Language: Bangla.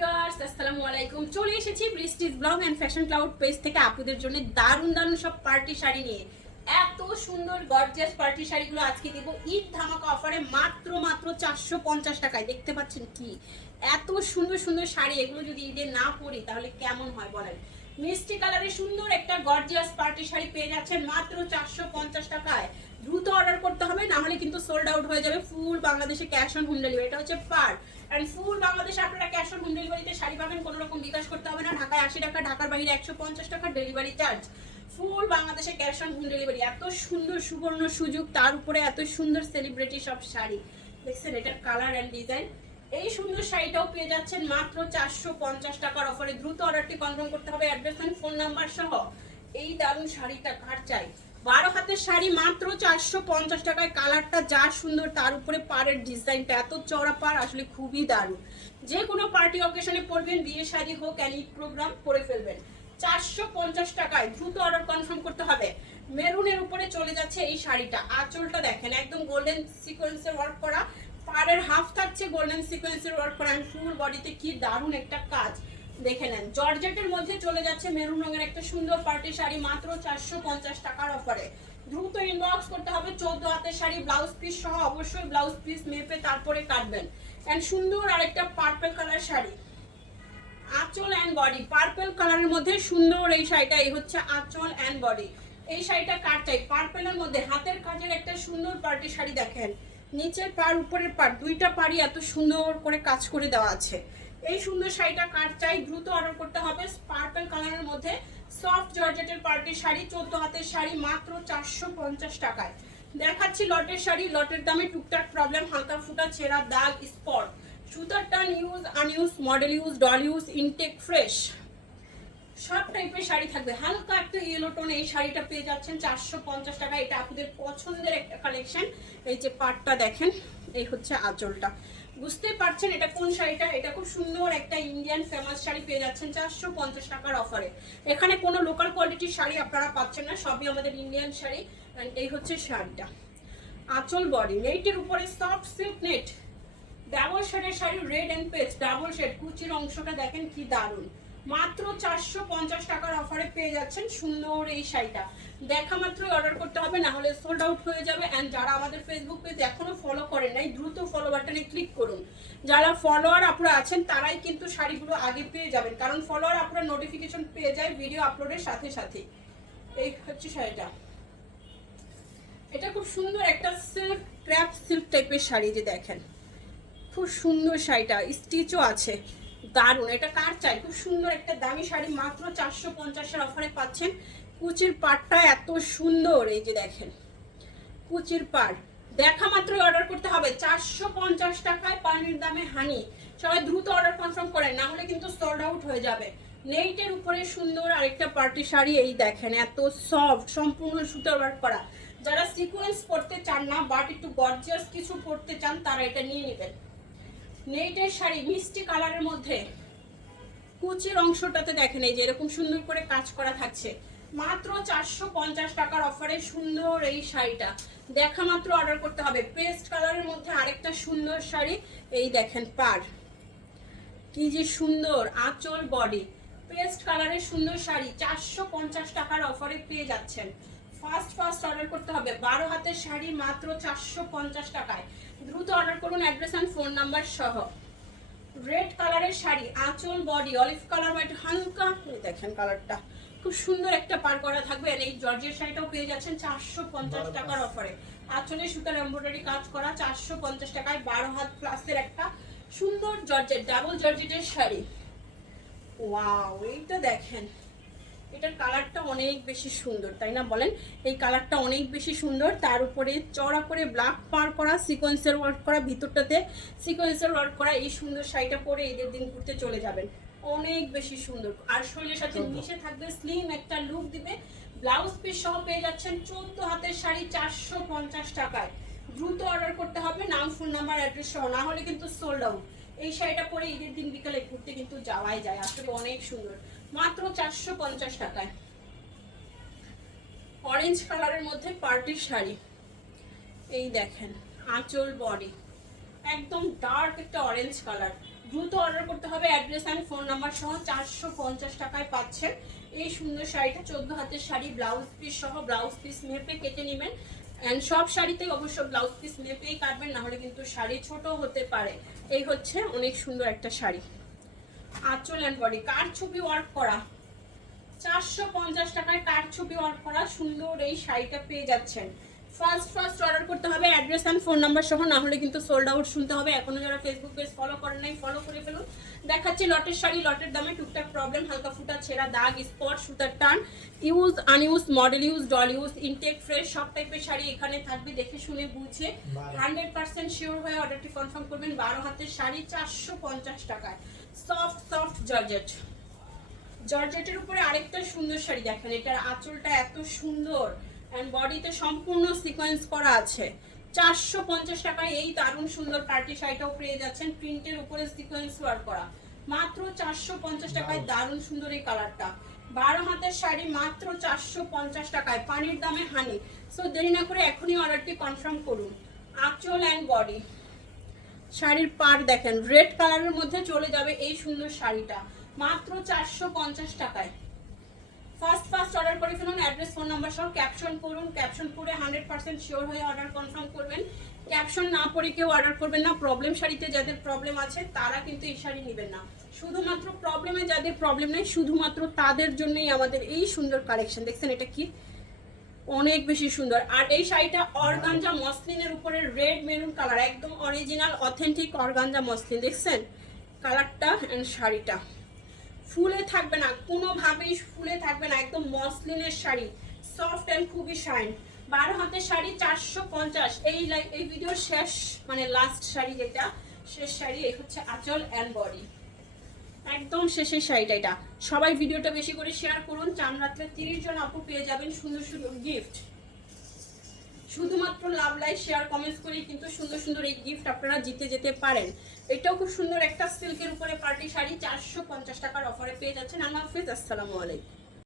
ভিউয়ার্স, আসসালামু আলাইকুম। চলে এসেছি Brishti's blog and fashion cloud page থেকে আপুদের জন্য দারুণ দারুণ সব পার্টি শাড়ি নিয়ে। এত সুন্দর গর্জিয়াস পার্টি শাড়িগুলো আজকে দিব ঈদ ধামাকা অফারে মাত্র 450 টাকায়। দেখতে পাচ্ছেন কি এত সুন্দর সুন্দর শাড়ি, এগুলো যদি ঈদে না পরি তাহলে কেমন হয় বলেন। মিষ্টি কালারের সুন্দর একটা গর্জিয়াস পার্টি শাড়ি পেয়ে যাচ্ছেন মাত্র 450 টাকায়। দ্রুত অর্ডার করতে হবে, না হলে কিন্তু সোল্ড আউট হয়ে যাবে। ফুল বাংলাদেশে ক্যাশ অন হোম ডেলিভারি, এটা হচ্ছে পার এন্ড ফুল বাংলাদেশে আপনারা ক্যাশ অন হোম ডেলিভারিতে শাড়ি পাবেন, কোনো রকম বিকাশ করতে হবে না। ঢাকায় 80 টাকা, ঢাকার বাইরে 150 টাকা ডেলিভারি চার্জ। ফুল বাংলাদেশে ক্যাশ অন হোম ডেলিভারি। এত সুন্দর সুবর্ণ সুযোগ, তার উপরে এত সুন্দর সেলিব্রিটি সব শাড়ি দেখছেন, এটার কালার এন্ড ডিজাইন। এই সুন্দর শাড়িটাও পেয়ে যাচ্ছেন মাত্র 450 টাকার অফারে। দ্রুত অর্ডারটি কনফার্ম করতে হবে, অ্যাড্রেস এন্ড ফোন নাম্বার সহ। এই দারুণ শাড়িটা কার চাই? 12 হাতের শাড়ি মাত্র 450 টাকায়। কালারটা যা সুন্দর, তার উপরে পাড়ের ডিজাইনটা এত চওড়া পাড়, আসলে খুবই দারুণ। যে কোনো পার্টি অকেশনে পরবেন, বিয়ে শাড়ি হোক, অ্যানি প্রোগ্রাম করে ফেলবেন। 450 টাকায় দ্রুত অর্ডার কনফার্ম করতে হবে। মেরুনের উপরে চলে যাচ্ছে এই শাড়িটা। আঁচলটা দেখেন একদম গোল্ডেন সিকোয়েন্সের ওয়ার্ক করা, পাড়ের হাফ থাকছে গোল্ডেন সিকোয়েন্সের ওয়ার্ক করা, এন্ড ফুল বডিতে কি দারুণ একটা কাজ দেখে নেন। জর্জেটের মধ্যে চলে যাচ্ছে মেরুন রঙের একটা সুন্দর পার্টি শাড়ি মাত্র 450 টাকার অফারে। দ্রুত ইনবক্স করতে হবে। 14 হাতের শাড়ি, ব্লাউজ পিস সহ, অবশ্যই ব্লাউজ পিস মেপে তারপরে কাটবেন। এন্ড সুন্দর আরেকটা পার্পল কালার শাড়ি, আঁচল এন্ড বডি পার্পল কালারের মধ্যে সুন্দর এই শাড়িটা। এই হচ্ছে আঁচল এন্ড বডি। এই শাড়িটা কাট চাই পার্পলের মধ্যে হাতের কাজের একটা সুন্দর পার্টি শাড়ি। দেখেন নিচের পার উপরের পার দুইটা পাড়ি এত সুন্দর করে কাজ করে দেওয়া আছে। এই সুন্দর শাড়িটা কাট চাই, দ্রুত অর্ডার করতে হবে। পার্পল কালারের মধ্যে সফট জর্জেটের পার্টি শাড়ি, 14 হাতের শাড়ি মাত্র 450 টাকায়। দেখাচ্ছি লটের শাড়ি। লটের দামে টুকটাক প্রবলেম, হালকা ফুটা ছেঁড়া দাগ স্পট, সুতার টান use unused, model use, doll use, intact fresh, সব টাইপের শাড়ি থাকবে। হালকা একটা ইয়েলো টোন এই শাড়িটা পেয়ে যাচ্ছেন 450 টাকা। এটা আপনাদের পছন্দের একটা কালেকশন। এই যে পাটটা দেখেন, এই হচ্ছে আঁচলটা, বুঝতেই পারছেন এটা কোন শাড়িটা। এটা খুব সুন্দর একটা ইন্ডিয়ান ফেমাস শাড়ি পেয়ে যাচ্ছেন 450 টাকার অফারে। এখানে কোনো লোকাল কোয়ালিটির শাড়ি আপনারা পাচ্ছেন না, সবই আমাদের ইন্ডিয়ান শাড়ি। এই হচ্ছে শাড়িটা, আঁচল বডি। নেটের উপরে সফট সিল্ক নেট, ডাবল শেডের sari, red and paste double shade. কুচির অংশটা দেখেন কি দারুণ। মাত্র 450 টাকার অফারে পেয়ে যাচ্ছেন সুন্দর এই শাড়িটা। দেখা মাত্রই অর্ডার করতে হবে, না হলে সোল্ড আউট হয়ে যাবে। এন্ড যারা আমাদের ফেসবুক পেজ এখনো ফলো করেন নাই, দ্রুত ফলো বাটনে ক্লিক করুন। যারা ফলোয়ার আপনারা আছেন তারাই কিন্তু শাড়িগুলো আগে পেয়ে যাবেন, কারণ ফলোয়ার আপনারা নোটিফিকেশন পেয়ে যায় ভিডিও আপলোডের সাথে সাথে। এই হচ্ছে শাড়িটা, এটা খুব সুন্দর একটা সিল্ক ক্র্যাপ সিল্ক টাইপের শাড়ি। যে দেখেন খুব সুন্দর শাড়িটা, স্টিচও আছে, দারুণ। এটা কার চাই? খুব সুন্দর একটা দামি শাড়ি মাত্র 450-এর অফারে পাচ্ছেন। কুচির পাড়টা এত সুন্দর, এই যে দেখেন কুচির পাড়। দেখা মাত্রই অর্ডার করতে হবে। 450 টাকায় পানির দামে হানি। সবাই দ্রুত অর্ডার কনফার্ম করেন, না হলে কিন্তু সোল্ড আউট হয়ে যাবে। নেইটের উপরে সুন্দর আরেকটা পার্টি শাড়ি, এই দেখেন এত সফট, সম্পূর্ণ সুতার ওয়ার্ক করা। যারা সিকোয়েন্স পরতে চান না বাট একটু গর্জিয়াস কিছু পরতে চান, তারা এটা নিয়ে নেবেন। নেটের শাড়ি মিষ্টি কালারের মধ্যে, কুচির অংশটাতে দেখেন এই যে এরকম সুন্দর করে কাজ করা থাকছে। মাত্র 450 টাকার অফারে সুন্দর এই শাড়িটা। দেখা মাত্র অর্ডার করতে হবে। পেস্ট কালারের মধ্যে আরেকটা সুন্দর শাড়ি, এই দেখেন পার কি যে সুন্দর, আঁচল বডি, পেস্ট কালারের সুন্দর শাড়ি 450 টাকার অফারে পেয়ে যাচ্ছেন। ফার্স্ট অর্ডার করতে হবে। 12 হাতের শাড়ি মাত্র 450 টাকায়। দ্রুত অর্ডার করুন, অ্যাড্রেস এন্ড ফোন নাম্বার সহ। রেড কালারের শাড়ি, আঁচল বডি অলিভ কালার বা একটু হালকা, দেখেন কালারটা খুব সুন্দর একটা পার করা থাকবে। এই জর্জের শাড়িটাও পেয়ে যাচ্ছেন 450 টাকার অফারে। আঁচলে সুতার এমব্রয়ডারি কাজ করা 450 টাকায়। 12 হাত প্লাসের একটা সুন্দর জর্জেট, ডাবল জর্জেটের শাড়ি। ওয়াও, এইটা দেখেন, এটার কালারটা অনেক বেশি সুন্দর, তাই না বলেন? এই কালারটা অনেক বেশি সুন্দর। তার উপরে চড়া করে ব্ল্যাক পার করা, সিকোয়েন্সের ওয়ার্ক করা, ভিতরটাতে সিকোয়েন্সের ওয়ার্ক করা। এই সুন্দর শাড়িটা পরে ঈদের দিন ঘুরতে চলে যাবেন, অনেক বেশি সুন্দর। আর শরীরের সাথে মিশে থাকবে, স্লিম একটা লুক দিবে। ব্লাউজ পিস সহ পেয়ে যাচ্ছেন 14 হাতের শাড়ি 450 টাকায়। দ্রুত অর্ডার করতে হবে, নাম ফোন নাম্বার অ্যাড্রেস সহ, না হলে কিন্তু সোল্ড আউট। এই শাড়িটা পরে ঈদের দিন বিকালে ঘুরতে কিন্তু যাওয়াই যায়, আসলে অনেক সুন্দর। মাত্র 450 টাকায়। অরেঞ্জ কালারের মধ্যে পার্টির শাড়ি, এই দেখেন আঁচল বডি একদম ডার্ক একটা অরেঞ্জ কালার, দ্রুত অর্ডার করতে হবে। অ্যাড্রেস অ্যান্ড ফোন নাম্বার সহ 450 টাকায় পাচ্ছেন এই সুন্দর শাড়িটা। 14 হাতের শাড়ি, ব্লাউজ পিস সহ, ব্লাউজ পিস মেপে কেটে নেবেন। অ্যান্ড সব শাড়িতে অবশ্য ব্লাউজ পিস মেপেই কাটবেন, নাহলে কিন্তু শাড়ি ছোট হতে পারে। এই হচ্ছে অনেক সুন্দর একটা শাড়ি। আঁচল অ্যান্ড বডি কার ছবি ওয়ার্ক করা, 450 টাকায় কার ছবি ওয়ার্ক করা সুন্দর এই শাড়িটা পেয়ে যাচ্ছেন। ফার্স্ট অর্ডার করতে হবে অ্যাড্রেস অ্যান্ড ফোন নাম্বার সহ, না হলে কিন্তু সোল্ড আউট শুনতে হবে। এখনো যারা ফেসবুক পেজ ফলো করেন নাই ফলো করে ফেলুন। দেখাচ্ছি লটের শাড়ি, লটের দামে টুকটাক প্রবলেম, হালকা ফুটা, ছেঁড়া, দাগ, স্পট, সুতার টান, use unused, model use, doll use, intact, fresh সব টাইপের শাড়ি এখানে থাকবে। দেখে শুনে বুঝে 100% শিওর হয়ে অর্ডারটি কনফার্ম করবেন। 12 হাতের শাড়ি 450 টাকায়, সফট জর্জেটের উপরে আরেকটা সুন্দর শাড়ি দেখেন। এটার আঁচলটা এত সুন্দর এন্ড বডিতে সম্পূর্ণ সিকোয়েন্স করা আছে। 450 টাকায় এই দারুণ সুন্দর পার্টি শাড়িটাও পেয়ে যাচ্ছেন, প্রিন্টের উপরে সিকোয়েন্স ওয়ার্ক করা, মাত্র 450 টাকায়। দারুণ সুন্দর এই কালারটা। 12 হাতের শাড়ি মাত্র 450 টাকায়, পানির দামে হানি। সো দেরি না করে এখনই অর্ডারটি কনফার্ম করুন। আঁচল অ্যান্ড বডি, শাড়ির পার দেখেন রেড কালারের মধ্যে চলে যাবে এই সুন্দর শাড়িটা, মাত্র 450 টাকায়। ফার্স্ট অর্ডার করে ফেলুন। অ্যাড্রেস ফোন নাম্বার সহ ক্যাপশন করুন, ক্যাপশন করে 100% শিওর হয়ে অর্ডার কনফার্ম করবেন। ক্যাপশন না পড়ে কেউ অর্ডার করবেন না। প্রবলেম শাড়িতে যাদের প্রবলেম আছে তারা কিন্তু এই শাড়ি নেবেন না। শুধুমাত্র প্রবলেমে যাদের প্রবলেম নেই শুধুমাত্র তাদের জন্যই আমাদের এই সুন্দর কালেকশন। দেখছেন এটা কি অনেক বেশি সুন্দর। আর এই শাড়িটা অর্গানজা মসলিনের উপরে রেড মেরুন কালার, একদম অরিজিনাল অথেন্টিক অর্গানজা মসলিন। দেখছেন কালারটা এন্ড শাড়িটা ফুলে থাকবে না, কোনোভাবেই ফুলে থাকবে না, একদম মসলিনের শাড়ি, সফট এন্ড খুবই শাইন। 12 হাতের শাড়ি 450। এই ভিডিওর শেষ মানে লাস্ট শাড়ি, যেটা শেষ শাড়ি, এই হচ্ছে আঁচল অ্যান্ড বডি, একদম শেষের শাড়িটা। এটা সবাই ভিডিওটা বেশি করে শেয়ার করুন। চান রাত্রে 30 জন আপু পেয়ে যাবেন সুন্দর সুন্দর গিফট। শুধুমাত্র লাভ লাইক শেয়ার কমেন্টস করেই কিন্তু সুন্দর সুন্দর এই গিফট আপনারা জিতে যেতে পারেন। এটাও খুব সুন্দর একটা সিল্কের উপরে পার্টি শাড়ি, 450 টাকার অফারে পেয়ে যাচ্ছেন। আল্লাহ হাফিজ, আসসালামু আলাইকুম।